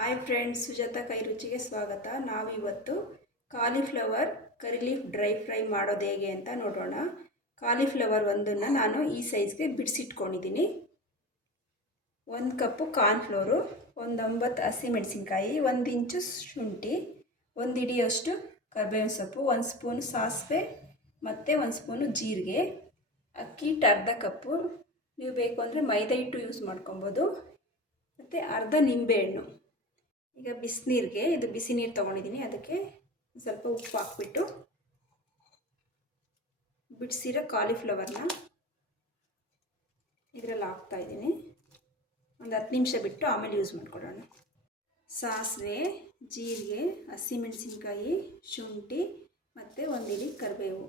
Hi friends, Sujata ಕೈ ರುಚಿಗೆ ಸ್ವಾಗತ. ನಾವಿವತ್ತು ಕಾಲಿಫ್ಲವರ್ ಕರಿ ಲೀಫ್ ಡ್ರೈ ಫ್ರೈ ಮಾಡೋದು ಹೇಗೆ ಅಂತ ನೋಡೋಣ. ಕಾಲಿಫ್ಲವರ್ ಒಂದನ್ನು ನಾನು ಈ ಸೈಜ್ಗೆ ಬಿಡಿಸಿಟ್ಕೊಂಡಿದ್ದೀನಿ. 1 ಕಪ್ಪು ಕಾರ್ನ್ಫ್ಲೋರು, ಒಂದು 9 ಹಸಿಮೆಣಸಿನ್ಕಾಯಿ, 1 ಇಂಚು ಶುಂಠಿ, 1 ಹಿಡಿಯಷ್ಟು ಕರಿಬೇವಿನ ಸೊಪ್ಪು, 1 ಸ್ಪೂನ್ ಸಾಸಿವೆ ಮತ್ತು 1 ಸ್ಪೂನು ಜೀರಿಗೆ, ಅಕ್ಕಿ ಹಿಟ್ಟು ಅರ್ಧ ಕಪ್ಪು, ನೀವು ಬೇಕು ಅಂದರೆ ಮೈದಾ ಹಿಟ್ಟು ಯೂಸ್ ಮಾಡ್ಕೊಬೋದು, ಮತ್ತು ಅರ್ಧ ನಿಂಬೆಹಣ್ಣು. ಈಗ ಬಿಸಿನೀರಿಗೆ, ಇದು ಬಿಸಿ ನೀರು ತೊಗೊಂಡಿದ್ದೀನಿ, ಅದಕ್ಕೆ ಸ್ವಲ್ಪ ಉಪ್ಪು ಹಾಕ್ಬಿಟ್ಟು ಬಿಡಿಸಿರೋ ಕಾಲಿಫ್ಲವರ್ನ ಇದರಲ್ಲಿ ಹಾಕ್ತಾಯಿದ್ದೀನಿ. ಒಂದು 10 ನಿಮಿಷ ಬಿಟ್ಟು ಆಮೇಲೆ ಯೂಸ್ ಮಾಡ್ಕೊಳ್ಳೋಣ. ಸಾಸಿವೆ, ಜೀರಿಗೆ, ಹಸಿಮೆಣಸಿನ್ಕಾಯಿ, ಶುಂಠಿ ಮತ್ತು 1 ಹಿಡಿ ಕರಿಬೇವು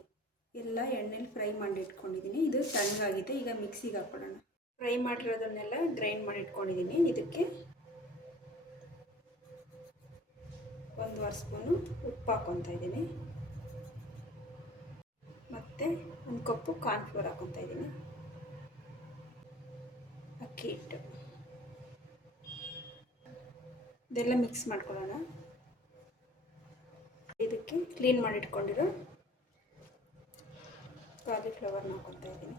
ಎಲ್ಲ ಎಣ್ಣೆಲಿ ಫ್ರೈ ಮಾಡಿ ಇಟ್ಕೊಂಡಿದ್ದೀನಿ. ಇದು ತಣ್ಣಗಾಗಿದೆ. ಈಗ ಮಿಕ್ಸಿಗೆ ಹಾಕ್ಕೊಳ್ಳೋಣ. ಫ್ರೈ ಮಾಡಿರೋದನ್ನೆಲ್ಲ ಗ್ರೈಂಡ್ ಮಾಡಿ ಇಟ್ಕೊಂಡಿದ್ದೀನಿ. ಇದಕ್ಕೆ 1 ಸ್ಪೂನು ಉಪ್ಪು ಹಾಕ್ಕೊತಾ ಇದ್ದೀನಿ, ಮತ್ತು 1 ಕಪ್ಪು ಕಾರ್ನ್ಫ್ಲೋರ್ ಹಾಕ್ಕೊತಾ ಇದ್ದೀನಿ, ಅಕ್ಕಿ ಹಿಟ್ಟು, ಇದೆಲ್ಲ ಮಿಕ್ಸ್ ಮಾಡ್ಕೊಳ್ಳೋಣ. ಇದಕ್ಕೆ ಕ್ಲೀನ್ ಮಾಡಿ ಇಟ್ಕೊಂಡಿರೋ ಕಾಲಿಫ್ಲವರ್ನ ಹಾಕ್ಕೊತಾ ಇದ್ದೀನಿ,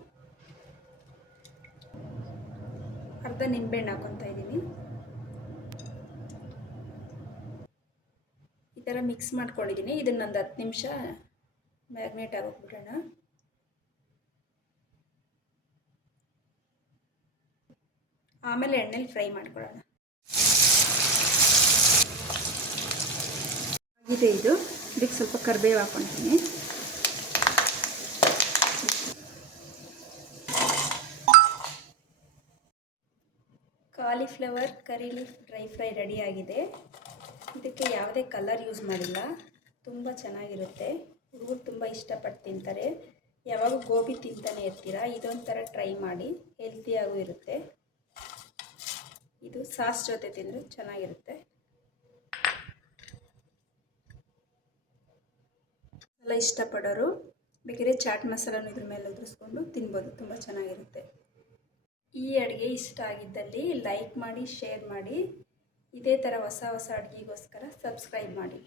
ಅರ್ಧ ನಿಂಬೆಹಣ್ಣು ಹಾಕ್ಕೊತಾ ಇದ್ದೀನಿ. ಈ ಥರ ಮಿಕ್ಸ್ ಮಾಡ್ಕೊಂಡಿದ್ದೀನಿ. ಇದನ್ನೊಂದು 10 ನಿಮಿಷ ಮ್ಯಾಗ್ನೇಟ್ ಆಗೋಗ್ಬಿಡೋಣ. ಆಮೇಲೆ ಎಣ್ಣೆಲಿ ಫ್ರೈ ಮಾಡ್ಕೊಳ್ಳೋಣ. ಆಗಿದೆ ಇದು. ಇದಕ್ಕೆ ಸ್ವಲ್ಪ ಕರಿಬೇವು ಹಾಕ್ಕೊತೀನಿ. ಕಾಲಿಫ್ಲವರ್ ಕರಿ ಲೀಫ್ ಡ್ರೈ ಫ್ರೈ ರೆಡಿಯಾಗಿದೆ. ಇದಕ್ಕೆ ಯಾವುದೇ ಕಲರ್ ಯೂಸ್ ಮಾಡಿಲ್ಲ. ತುಂಬ ಚೆನ್ನಾಗಿರುತ್ತೆ. ಹುಡುಗರು ತುಂಬ ಇಷ್ಟಪಟ್ಟು ತಿಂತಾರೆ. ಯಾವಾಗ ಗೋಬಿ ತಿಂತಾನೆ ಇರ್ತೀರಾ, ಇದೊಂಥರ ಟ್ರೈ ಮಾಡಿ, ಹೆಲ್ತಿಯಾಗೂ ಇರುತ್ತೆ. ಇದು ಸಾಸ್ ಜೊತೆ ತಿಂದರೆ ಚೆನ್ನಾಗಿರುತ್ತೆ. ಎಲ್ಲ ಇಷ್ಟಪಡೋರು ಬೇಕಿದ್ರೆ ಚಾಟ್ ಮಸಾಲನೂ ಇದ್ರ ಮೇಲೆ ಉದುರಿಸ್ಕೊಂಡು ತಿನ್ಬೋದು. ತುಂಬ ಚೆನ್ನಾಗಿರುತ್ತೆ. ಈ ಅಡುಗೆ ಇಷ್ಟ ಆಗಿದ್ದಲ್ಲಿ ಲೈಕ್ ಮಾಡಿ, ಶೇರ್ ಮಾಡಿ. ಇದೇ ಥರ ಹೊಸ ಹೊಸ ಅಡುಗೆಗೋಸ್ಕರ ಸಬ್ಸ್ಕ್ರೈಬ್ ಮಾಡಿ.